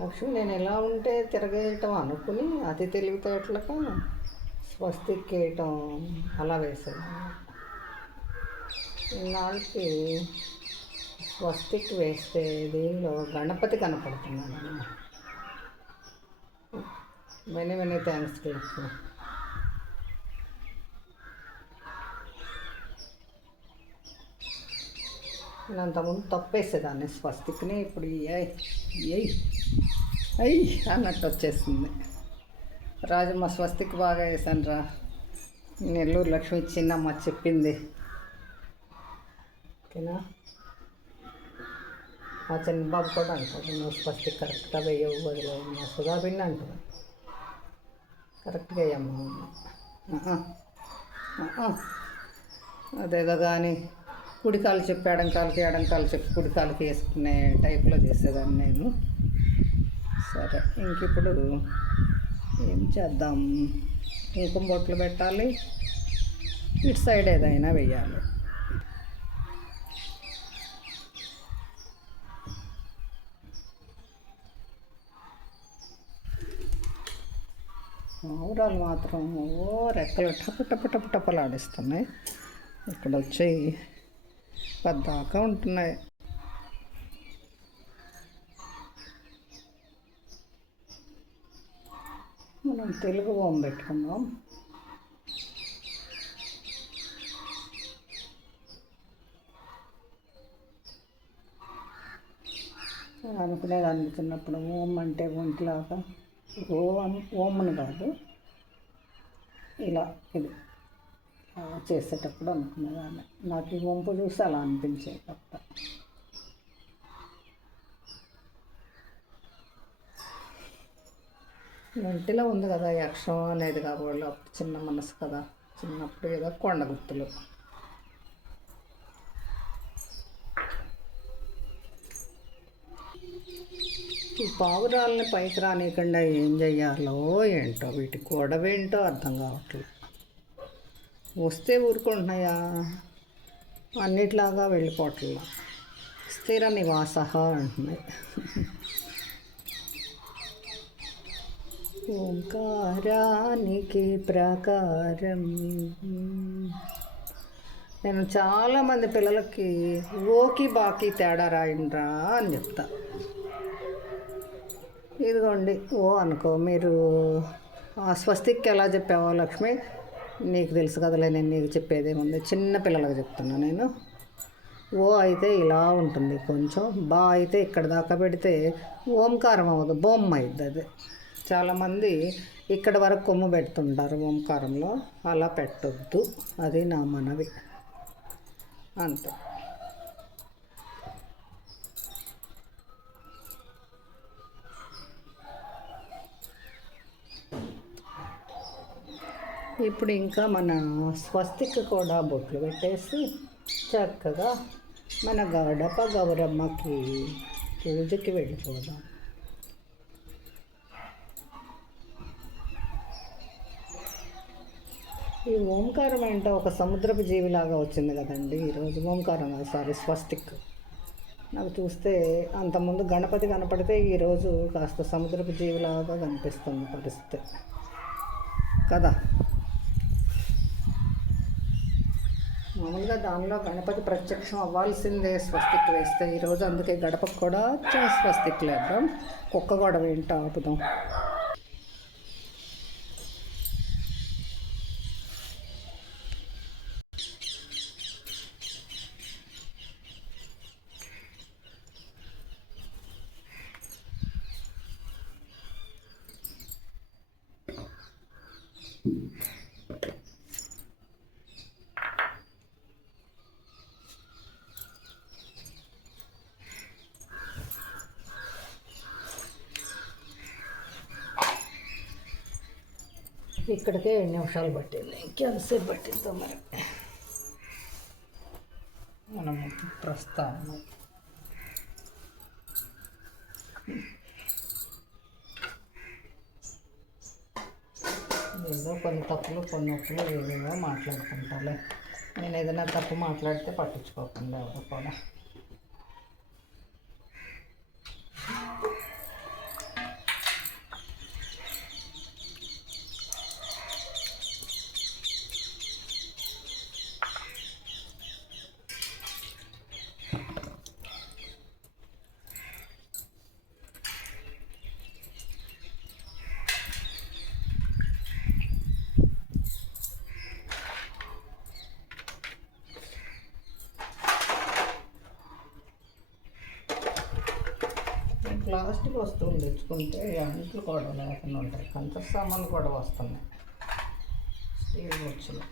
లక్ష్మి నేను ఎలా ఉంటే తిరగేయటం అనుకుని అతి తెలివితేటలకు స్వస్తిక్ వేయటం అలా వేసాను. ఇన్నాళ్ళకి స్వస్తిక్ వేస్తే దీనిలో గణపతి కనపడుతున్నాడు. Many many thanks Lakshmi. నేను అంతకుముందు తప్పేసేదాన్ని స్వస్తిక్ని, ఇప్పుడు అయ్యి అన్నట్టు వచ్చేస్తుంది. రాజమ్మ స్వస్తిక్ బాగా వేసాను రా, నెల్లూరు లక్ష్మి చిన్నమ్మ చెప్పింది. ఓకేనా? మా చిన్నబాబు కూడా అంటాడు నువ్వు స్వస్తిక్ కరెక్ట్గా వేయవు వదిలేవు. మా సుధా పిండి అంటాడు కరెక్ట్గా వేయమ్మా. అదేదో కానీ కుడికాలు చెప్పి ఎడంకాలకి, ఎడంకాలు చెప్పి కుడికాలకి వేసుకునే టైప్లో చేసేదాన్ని నేను. సరే, ఇంక ఇప్పుడు ఏం చేద్దాం? కుంకుమ బొట్లు పెట్టాలి, ఇటు సైడ్ ఏదైనా వెయ్యాలి. ఊరాలు మాత్రం రెక్కలు టపటపలాడిస్తున్నాయి. ఇక్కడ వచ్చి పద్దాకా ఉంటున్నాయి. మనం తెలుగు ఓం పెట్టుకుందాం. అనుకునేదాన్ని చిన్నప్పుడు ఓం అంటే ఒంటిలాగా ఓమని కాదు, ఇలా ఇది చేసేటప్పుడు అనుకునేదాన్ని. నాకు ఈ వంపు చూసి అలా అనిపించేది తప్ప. ఒంటిలో ఉంది కదా యక్షం అనేది కాబట్టి అప్పుడు చిన్న మనసు కదా, చిన్నప్పుడు ఏదో కొండ గుర్తులు. ఈ పావురాలని పైకి రానియకుండా ఏం చెయ్యాలో ఏంటో, వీటి గొడవేంటో అర్థం కావట్లేదు. వస్తే ఊరుకుంటున్నాయా, అన్నిట్లాగా వెళ్ళిపోవట్లా. స్థిర నివాస అంటున్నాయి. ఓంకారానికి ప్రకారం. నేను చాలామంది పిల్లలకి ఓకి బాకి తేడా రాయండ్రా అని చెప్తా. ఇదిగోండి ఓ అనుకో, మీరు స్వస్తిక్ ఎలా చెప్పావో లక్ష్మి నీకు తెలుసు కదలే, నేను నీకు చెప్పేదేముంది, చిన్న పిల్లలకు చెప్తున్నా నేను. ఓ అయితే ఇలా ఉంటుంది కొంచెం, బా అయితే ఇక్కడ దాకా పెడితే ఓంకారం అవ్వదు, బొమ్మ అవుతుంది అది. చాలామంది ఇక్కడ వరకు కొమ్ము పెడుతుంటారు ఓంకారంలో, అలా పెట్టొద్దు, అది నా మనవి అంతే. ఇప్పుడు ఇంకా మన స్వస్తిక్ కూడా బొట్లు పెట్టేసి చక్కగా మన గడప గౌరమ్మకి పూజకి వెళ్ళిపోదాం. ఈ ఓంకారం ఏంటో ఒక సముద్రపు జీవిలాగా వచ్చింది కదండి ఈరోజు. ఓంకారం స్వస్తిక్ నాకు చూస్తే అంతకుముందు గణపతి కనపడితే ఈరోజు కాస్త సముద్రపు జీవిలాగా కనిపిస్తుంది పరిస్థితి కదా. మామూలుగా దానిలో గణపతి ప్రత్యక్షం అవ్వాల్సిందే స్వస్తిక్ వేస్తే ఈరోజు, అందుకే గడపకు కూడా స్వస్తిక్ లేద్దాం. కుక్క గొడవ ఏంటో ఆపుదాం. ఇక్కడికే 2 నిమిషాలు పట్టింది, ఇంకెంతసేపు పట్టిందో మరి. మనం ప్రస్తుతం ఏదో కొన్ని తప్పులు కొన్ని ఒప్పులు ఏవేవో మాట్లాడుకుంటాలే. నేను ఏదైనా తప్పు మాట్లాడితే పట్టించుకోకుండా ఎవరు కూడా. ప్లాస్టిక్ వస్తువులు తెచ్చుకుంటే అంట్లు కూడా లేకుండా ఉంటాయి. కంచ సామాన్లు కూడా వస్తున్నాయి, స్టీల్ బొచ్చులు.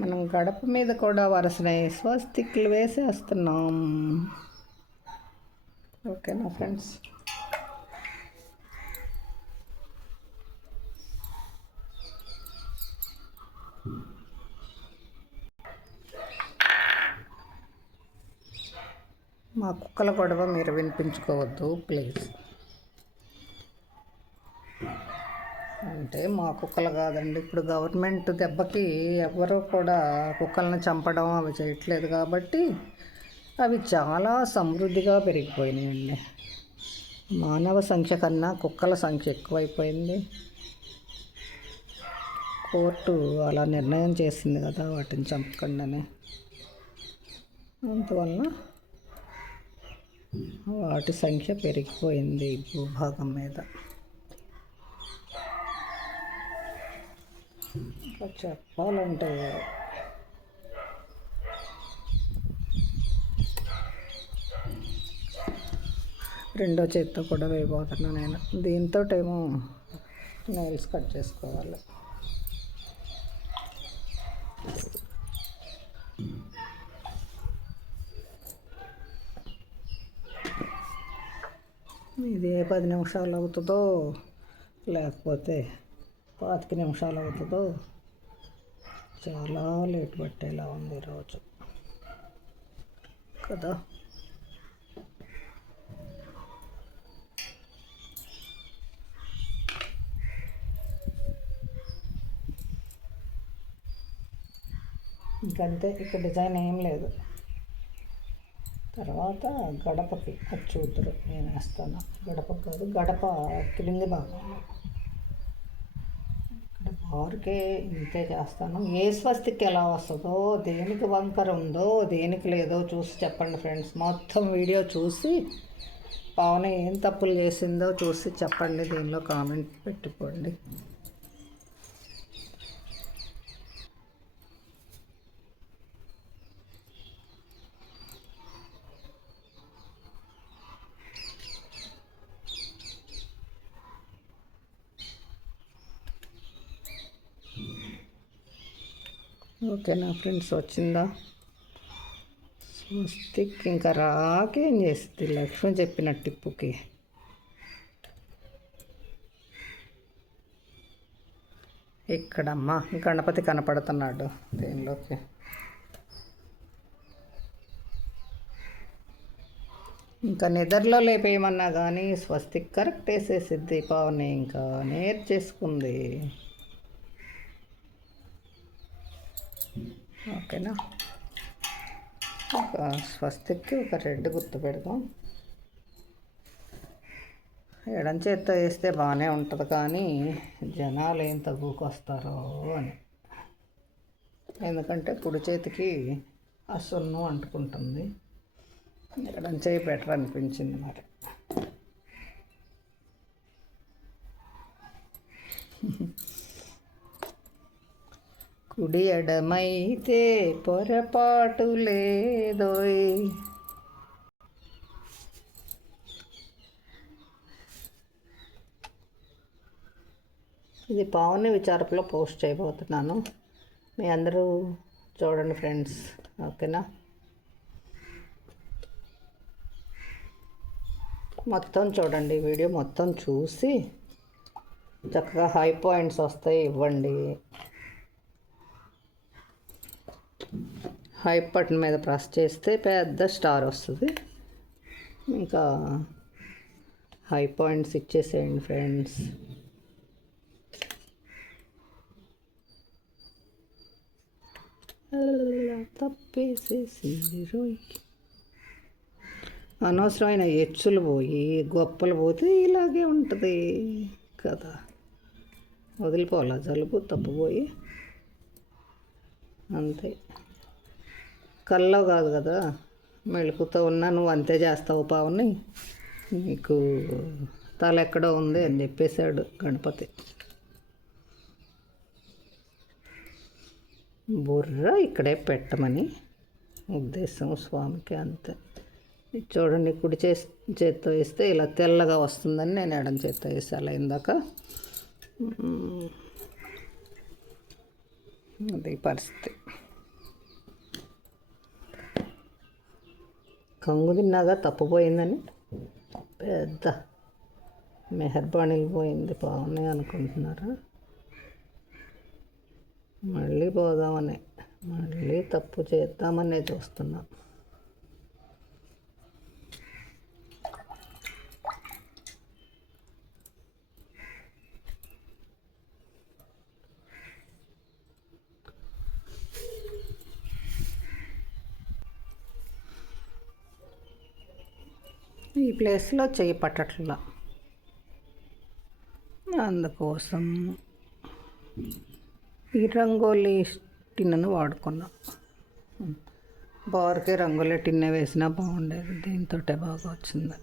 మనం గడప మీద కూడా వరుసనే స్వస్తిక్లు వేసేస్తున్నాం. ఓకేనా ఫ్రెండ్స్? మా కుక్కల గొడవ మీరు వినిపించుకోవద్దు ప్లీజ్. అంటే మా కుక్కలు కాదండి, ఇప్పుడు గవర్నమెంట్ దెబ్బకి ఎవరు కూడా కుక్కలను చంపడం అవి చేయట్లేదు కాబట్టి అవి చాలా సమృద్ధిగా పెరిగిపోయినాయండి. మానవ సంఖ్య కన్నా కుక్కల సంఖ్య ఎక్కువైపోయింది. కోర్టు అలా నిర్ణయం చేసింది కదా వాటిని చంపకండి అని. అందువలన వాటి సంఖ్య పెరిగిపోయింది భూభాగం మీద. ఇంకా చెప్పాలంటే రెండో చేత్తో కూడా వేయబోతున్నా నేను. దీంతో ఏమో నెయిల్స్ కట్ చేసుకోవాలి. ఇది 10 నిమిషాలు అవుతుందో లేకపోతే 25 నిమిషాలు అవుతుందో చాలా లేట్ పట్టేలా ఉంది ఈరోజు కదా. ఇంకంతే, ఇక్కడ డిజైన్ ఏం లేదు. తర్వాత గడపకి అది చూద్దరు నేను వేస్తాను. గడప కాదు, గడప కింది భాగం ఇక్కడ బారుకే ఇంతే చేస్తాను. ఏ స్వస్తికి ఎలా వస్తుందో, దేనికి వంకర ఉందో, దేనికి లేదో చూసి చెప్పండి ఫ్రెండ్స్. మొత్తం వీడియో చూసి పావన ఏం తప్పులు చేసిందో చూసి చెప్పండి, దీనిలో కామెంట్ పెట్టుకోండి. ఓకేనా ఫ్రెండ్స్? వచ్చిందా స్వస్తిక్? ఇంకా రాకేం చేస్తుంది లక్ష్మి చెప్పిన టిప్పుకి. ఇక్కడమ్మా గణపతి కనపడుతున్నాడు దీనిలోకి. ఇంకా నిద్రలో లేపేయమన్నా కానీ స్వస్తిక్ కరెక్ట్ వేసేసిద్ది పావని. ఇంకా నేర్చేసుకుంది. ఓకేనా. ఒక స్వస్తిక్కి ఒక రెడ్ గుర్తు పెడదాం. ఎడం చేత్తో వేస్తే బాగానే ఉంటుంది, కానీ జనాలు ఏం తగ్గుకొస్తారో అని. ఎందుకంటే కుడి చేతికి ఆ సున్నం అంటుకుంటుంది. ఎడం చేయి బెటర్ అనిపించింది మరి. కుడి ఎడమైతే పొరపాటు లేదోయ్. ఇది పావని విచారపులో పోస్ట్ చేయబోతున్నాను. మీ అందరూ చూడండి ఫ్రెండ్స్. ఓకేనా. మొత్తం చూడండి, వీడియో మొత్తం చూసి చక్కగా హై పాయింట్స్ వస్తాయి ఇవ్వండి. హై బటన్ మీద ప్రెస్ చేస్తే పెద్ద స్టార్ వస్తుంది. ఇంకా హై పాయింట్స్ ఇచ్చేసేయండి ఫ్రెండ్స్. తప్పేసేసింది రోయ్. అనవసరమైన హెచ్చులు పోయి గొప్పలు పోతే ఇలాగే ఉంటుంది కదా. వదిలిపోవాలా జలుబు తప్పుపోయి అంతే. కల్లో కాదు కదా, మెళుకుతో ఉన్నా నువ్వు అంతే చేస్తావు పావుని, నీకు తల ఎక్కడో ఉంది అని చెప్పేశాడు గణపతి. బుర్ర ఇక్కడే పెట్టమని ఉద్దేశం స్వామికి, అంతే. చూడండి, కుడి చేత్తో వేస్తే ఇలా తెల్లగా వస్తుందని నేను ఎడం చేత్తో వేసాను ఇందాక. అది పరిస్థితి. కంగు తిన్నాగా తప్పుపోయిందని పెద్ద మెహర్బానీలు పోయింది పావుని అనుకుంటున్నారా? మళ్ళీ పోదామని, మళ్ళీ తప్పు చేద్దామనే చూస్తున్నా. ఈ ప్లేస్లో చెయ్యి పట్టట్లా, అందుకోసం ఈ రంగోలీ టిన్నును వాడుకున్నా. బార్కి రంగోలీ టిన్నే వేసినా బాగుండేది, దీంతో బాగా వచ్చింది.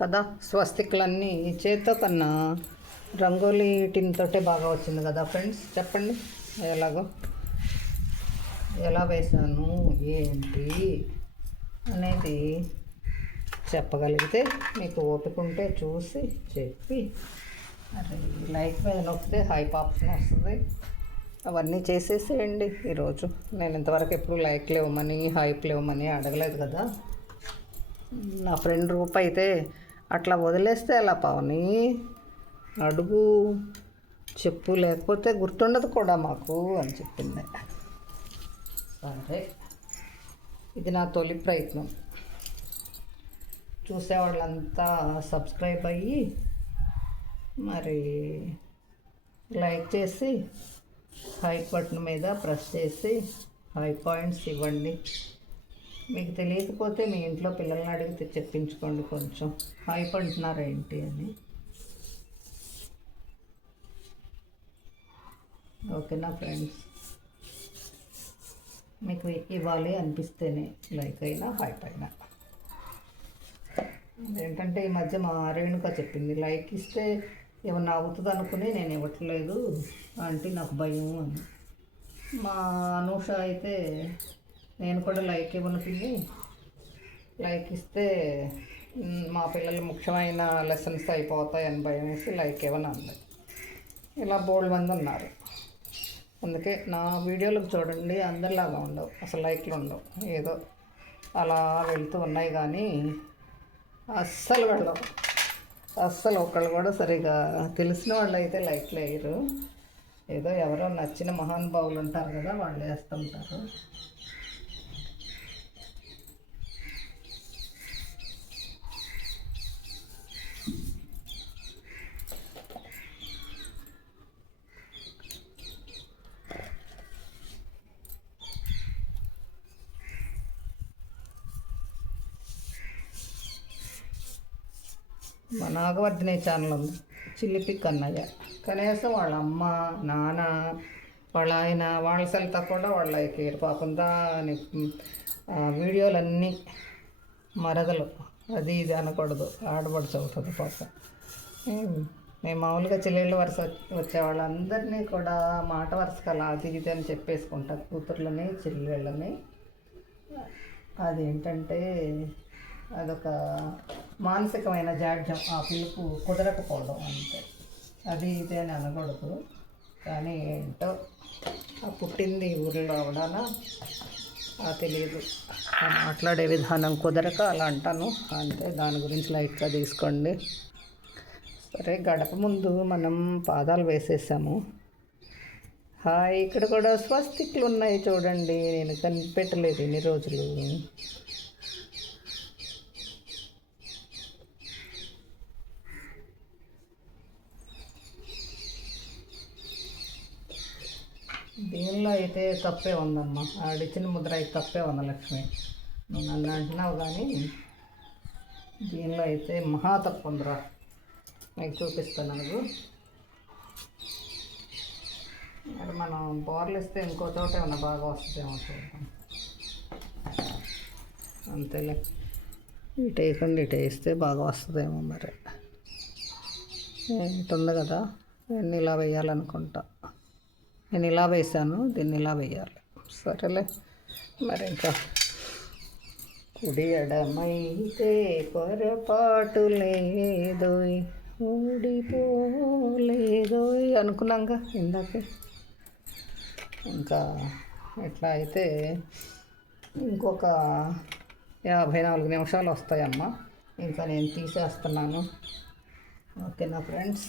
కదా, స్వస్తిక్లన్నీ చేత్తో కన్నా రంగోలీ టిన్తో బాగా వచ్చింది కదా ఫ్రెండ్స్. చెప్పండి ఎలాగో, ఎలా వేసాను ఏంటి అనేది చెప్పగలిగితే, మీకు ఓపిక ఉంటే చూసి చెప్పి, అరే లైక్ మీద నొక్కితే హైప్ ఆప్షన్ వస్తుంది. అవన్నీ చేసేసేయండి ఈరోజు. నేను ఇంతవరకు ఎప్పుడు లైక్లు ఇవ్వమని హైప్లు ఇవ్వమని అడగలేదు కదా. నా ఫ్రెండ్ రూప్ అయితే అట్లా వదిలేస్తే ఎలా పావని, అడుగు చెప్పు, లేకపోతే గుర్తుండదు కూడా మాకు అని చెప్పింది. సరే, ఇది నా తొలి ప్రయత్నం. చూసేవాళ్ళంతా సబ్స్క్రైబ్ అయ్యి మరి లైక్ చేసి హై బటన్ మీద ప్రెస్ చేసి హై పాయింట్స్ ఇవ్వండి. మీకు తెలియకపోతే మీ ఇంట్లో పిల్లల్ని అడిగితే చెప్పించుకోండి కొంచెం హైప్ అంటున్నారు ఏంటి అని. ఓకేనా ఫ్రెండ్స్, మీకు ఇవ్వాలి అనిపిస్తేనే లైక్ అయినా హైప్ అయినా. ఏంటంటే ఈ మధ్య మా రేణుక చెప్పింది, లైక్ ఇస్తే ఏమన్నా అవుతుంది అనుకుని నేను ఇవ్వట్లేదు అంటే నాకు భయం అని. మా అనూష అయితే నేను కూడా లైక్ ఇవ్వను పిల్లి, లైక్ ఇస్తే మా పిల్లలు ముఖ్యమైన లెసన్స్ అయిపోతాయని భయం వేసి లైక్ ఇవ్వను అంది. ఇలా బోల్డ్ మంది ఉన్నారు. అందుకే నా వీడియోలకు చూడండి, అందరిలాగా ఉండవు, అసలు లైక్లు ఉండవు, ఏదో అలా వెళ్తూ ఉన్నాయి కానీ అస్సలు వెళ్ళవు. అస్సలు ఒకళ్ళు కూడా సరిగా తెలిసిన వాళ్ళు అయితే లైక్లు వేయరు. ఏదో ఎవరో నచ్చిన మహానుభావులు ఉంటారు కదా, వాళ్ళు వేస్తుంటారు. మా నాగవర్ధిని ఛానల్ ఉంది, చిల్లిపిక్ అన్నయ్య. కనీసం వాళ్ళ అమ్మ నాన్న వాళ్ళ ఆయన వాళ్ళ సెల్తో కూడా వాళ్ళ పాపం దాని వీడియోలన్నీ మరదలు అది ఇది అనకూడదు, ఆడబడుచు అవుతుంది పాపం. మేము మామూలుగా చెల్లెళ్ళ వరుస వచ్చే వాళ్ళందరినీ కూడా మాట వరుసకు అలా అది ఇది అని చెప్పేసుకుంటా, కూతుర్లని చెల్లెళ్ళని. అదేంటంటే అదొక మానసికమైన జాడ్యం, ఆ పిలుపు కుదరకపోవడం అంతే. అది ఇది అని అనకూడదు, కానీ ఏంటో ఆ పుట్టింది ఊరిలో అవడానా తెలియదు, మాట్లాడే విధానం కుదరక అలా అంటాను అంతే. దాని గురించి లైట్గా తీసుకోండి. సరే, గడప ముందు మనం పాదాలు వేసేసాము. హాయ్, ఇక్కడ కూడా స్వస్తిక్లు ఉన్నాయి చూడండి, నేను కనిపెట్టలేదు ఇన్ని రోజులు. దీనిలో అయితే తప్పే ఉందమ్మా, ఆడిచ్చిన ముద్ర అయితే తప్పే ఉంది లక్ష్మి. నువ్వు నన్ను అంటున్నావు కానీ దీనిలో అయితే మహా తప్పు ఉందిరా. మీకు చూపిస్తాను నాకు. మరి మనం బోర్లు ఇస్తే ఇంకో చోట ఏమన్నా బాగా వస్తుందేమో చూద్దాం. అంతేలే, ఇటు వేయకుండా ఇటు వేస్తే బాగా వస్తుందేమో. మరి ఇటు ఉంది కదా, నేను ఇలా వేయాలనుకుంటా. నేను ఇలా వేసాను, దీన్ని ఇలా వేయాలి. సరేలే, మరి ఇంకా కుడి ఎడమైతే పొరపాటు లేదోయ్, ఊడిపోలేదోయ్ అనుకున్నాక ఇందాకే. ఇంకా ఇట్లా అయితే ఇంకొక 54 నిమిషాలు వస్తాయమ్మా. ఇంకా నేను తీసేస్తున్నాను. ఓకేనా ఫ్రెండ్స్?